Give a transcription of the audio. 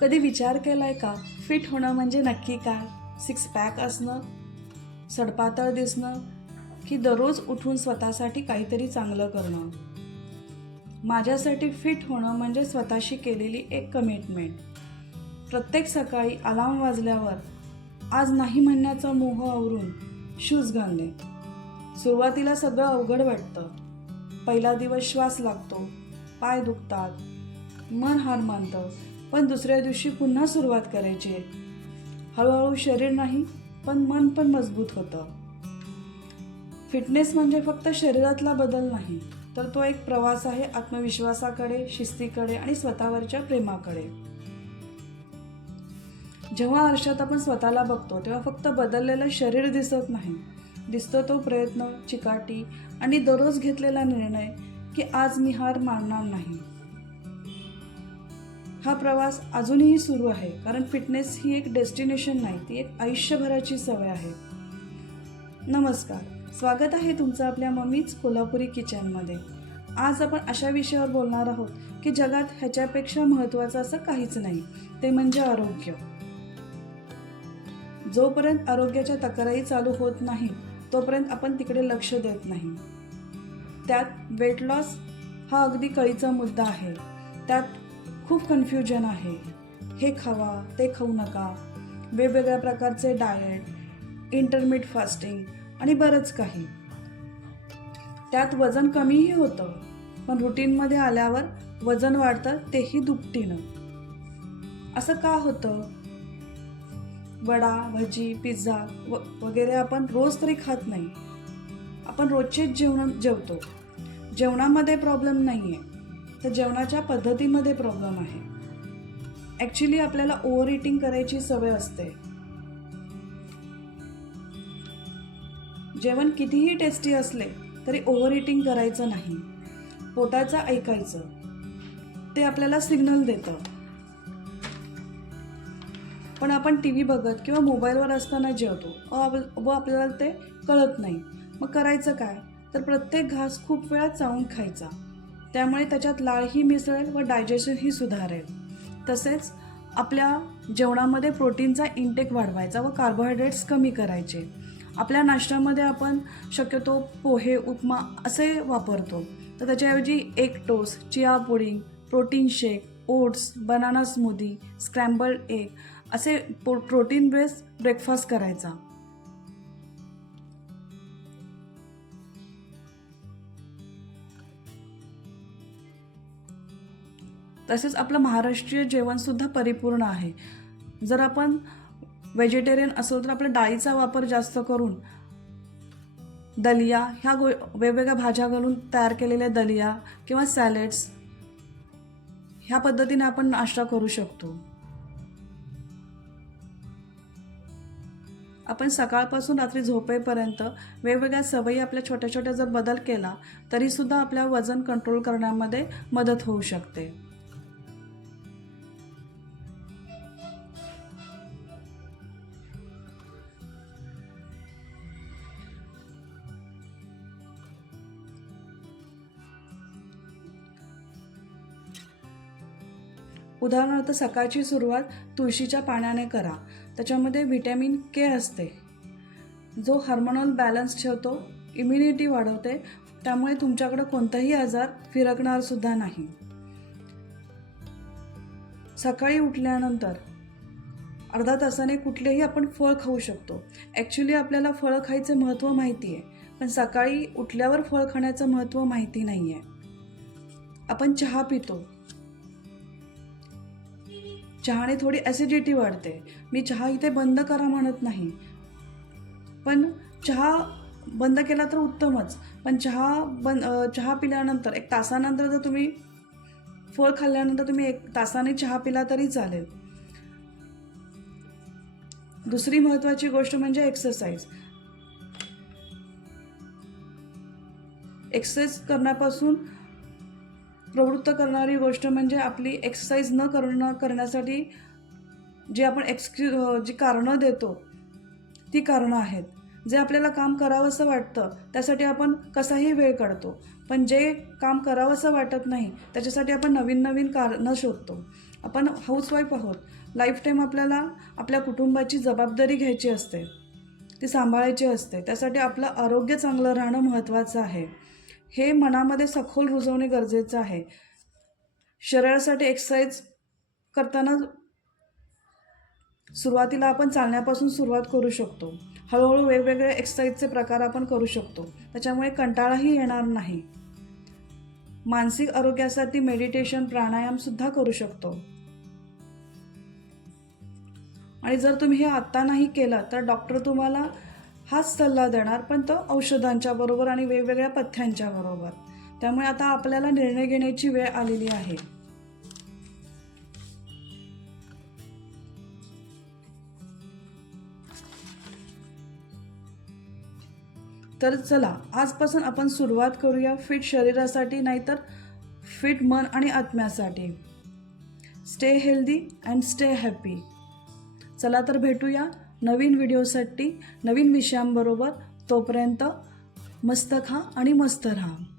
कधी विचार केलाय का, फिट होणं म्हणजे नक्की काय? सिक्स पॅक असणं, सडपातळ दिसणं, की दररोज उठून स्वतःसाठी काहीतरी चांगलं करणं? माझ्यासाठी फिट होणं म्हणजे स्वतःशी केलेली एक कमिटमेंट. प्रत्येक सकाळी अलार्म वाजल्यावर आज नाही म्हणण्याचा मोह आवरून शूज घालणे. सुरुवातीला सगळं अवघड वाटतं. पहिला दिवस श्वास लागतो, पाय दुखतात, मन हार मानतं, पण दुसऱ्या दिवशी पुन्हा सुरुवात करायची आहे. हळूहळू शरीर नाही पण मन पण मजबूत होतं. फिटनेस म्हणजे फक्त शरीरातला बदल नाही, तर तो एक प्रवास आहे आत्मविश्वासाकडे, शिस्तीकडे आणि स्वतःवरच्या प्रेमाकडे. जेव्हा आरशात आपण स्वतःला बघतो तेव्हा फक्त बदललेलं शरीर दिसत नाही, दिसतो तो प्रयत्न, चिकाटी आणि दररोज घेतलेला निर्णय की आज मी हार मानणार नाही. हा प्रवास अजूनही सुरू आहे, कारण फिटनेस ही एक डेस्टिनेशन नाही, ती एक आयुष्यभराची सवय आहे. नमस्कार, स्वागत आहे तुमचं आपल्या मम्मीज कोल्हापुरी किचनमध्ये. आज आपण अशा विषयावर बोलणार आहोत की जगात ह्याच्यापेक्षा महत्त्वाचं असं काहीच नाही, ते म्हणजे आरोग्य. जोपर्यंत आरोग्याच्या तक्रारी चालू होत नाही तोपर्यंत आपण तिकडे लक्ष देत नाही. त्यात वेट लॉस हा अगदी कळीचा मुद्दा आहे. त्यात खूप कन्फ्युजन आहे. हे खावा, ते खाऊ नका, वेगवेगळ्या प्रकारचे डाएट, इंटरमिट फास्टिंग आणि बरंच काही. त्यात वजन कमीही होतं, पण रुटीनमध्ये आल्यावर वजन वाढतं, तेही दुपटीनं. असं का होतं? वडा, भजी, पिझ्झा वगैरे आपण रोज तरी खात नाही. आपण रोजचेच जेवतो. जेवणामध्ये प्रॉब्लेम नाही आहे, तर जेवणाच्या पद्धतीमध्ये प्रॉब्लेम आहे. ॲक्च्युली आपल्याला ओव्हर इटिंग करायची सवय असते. जेवण कितीही टेस्टी असले तरी ओव्हर इटिंग करायचं नाही. पोटाचं ऐकायचं, ते आपल्याला सिग्नल देतं. पण आपण टी व्ही बघत किंवा मोबाईलवर असताना जेवतो व आपल्याला ते कळत नाही. मग करायचं काय? तर प्रत्येक घास खूप वेळा चावून खायचा. त्यामुळे त्याच्यात लाळही मिसळेल व डायजेशनही सुधारेल. तसेच आपल्या जेवणामध्ये प्रोटीनचा इंटेक वाढवायचा व कार्बोहायड्रेट्स कमी करायचे. आपल्या नाश्त्यामध्ये आपण शक्यतो पोहे, उपमा असे वापरतो, तर त्याच्याऐवजी egg toast, chia pudding, protein shake, oats, banana smoothie, scrambled egg असे प्रोटीन बेस्ड ब्रेकफास्ट करायचा. तसेच आपलं महाराष्ट्रीय जेवणसुद्धा परिपूर्ण आहे. जर आपण व्हेजिटेरियन असो तर आपल्या डाळीचा वापर जास्त करून दलिया ह्या वेगवेगळ्या भाज्या घालून तयार केलेल्या दलिया किंवा सॅलेड्स ह्या पद्धतीने आपण नाश्ता करू शकतो. आपण सकाळपासून रात्री झोपेपर्यंत वेगवेगळ्या सवयी आपल्या छोट्या छोट्या जर बदल केला तरीसुद्धा आपल्या वजन कंट्रोल करण्यामध्ये मदत होऊ शकते. उदाहरणार्थ सकाळची सुरुवात तुळशीच्या पाण्याने करा. त्याच्यामध्ये व्हिटॅमिन के असते, जो हार्मोनल बॅलन्स ठेवतो, इम्युनिटी वाढवते, त्यामुळे तुमच्याकडे कोणताही आजार फिरकणार सुद्धा नाही. सकाळी उठल्यानंतर अर्धा तासाने कुठलेही आपण फळ खाऊ शकतो. ॲक्च्युली आपल्याला फळं खायचं महत्त्व माहिती आहे, पण सकाळी उठल्यावर फळ खाण्याचं महत्त्व माहिती नाही आहे. आपण चहा पितो, चहाने थोडी ॲसिडिटी वाढते. मी चहा इथे बंद करा म्हणत नाही, पण चहा बंद केला तर उत्तमच. पण चहा पिल्यानंतर 1 तासानंतर जर तुम्ही फळ खाल्ल्यानंतर तुम्ही 1 तासाने चहा पिला तरी चालेल. दुसरी महत्त्वाची गोष्ट म्हणजे एक्सरसाइज. एक्सरसाइज करण्यापासून प्रवृत्त करणारी गोष्ट म्हणजे आपली एक्सरसाइज न करण्यासाठी जे आपण जी कारणं देतो ती कारणं आहेत. जे आपल्याला काम करावंसं वाटतं त्यासाठी आपण कसाही वेळ काढतो, पण जे काम करावंसं वाटत नाही त्याच्यासाठी आपण नवीन नवीन कारणं शोधतो. आपण हाऊसवाईफ आहोत. लाईफ टाईम आपल्याला आपल्या कुटुंबाची जबाबदारी घ्यायची असते, ती सांभाळायची असते. त्यासाठी आपलं आरोग्य चांगलं राहणं महत्त्वाचं आहे. हे मनामध्ये सखोल रुजवणे गरजेचं आहे. शरीरासाठी एक्सरसाइज करताना सुरुवातीला आपण चालण्यापासून सुरुवात करू शकतो. हळूहळू वेगवेगळे एक्सरसाइजचे प्रकार आपण करू शकतो. त्याच्यामुळे कंटाळाही येणार नाही. मानसिक आरोग्यासाठी मेडिटेशन, प्राणायामसुद्धा करू शकतो. आणि जर तुम्ही हे आत्ता नाही केलं तर डॉक्टर तुम्हाला हाच सल्ला देणार, पण तो औषधांच्या बरोबर आणि वेगवेगळ्या पथ्यांच्या बरोबर. त्यामुळे आता आपल्याला निर्णय घेण्याची वेळ आलेली आहे. तर चला, आजपासून आपण सुरुवात करूया फिट शरीरासाठी, नाहीतर फिट मन आणि आत्म्यासाठी. Stay healthy and stay happy. चला तर भेटूया नवीन व्हिडिओसाठी नवीन विषयांबरोबर. तोपर्यंत मस्त खा आणि मस्त राहा.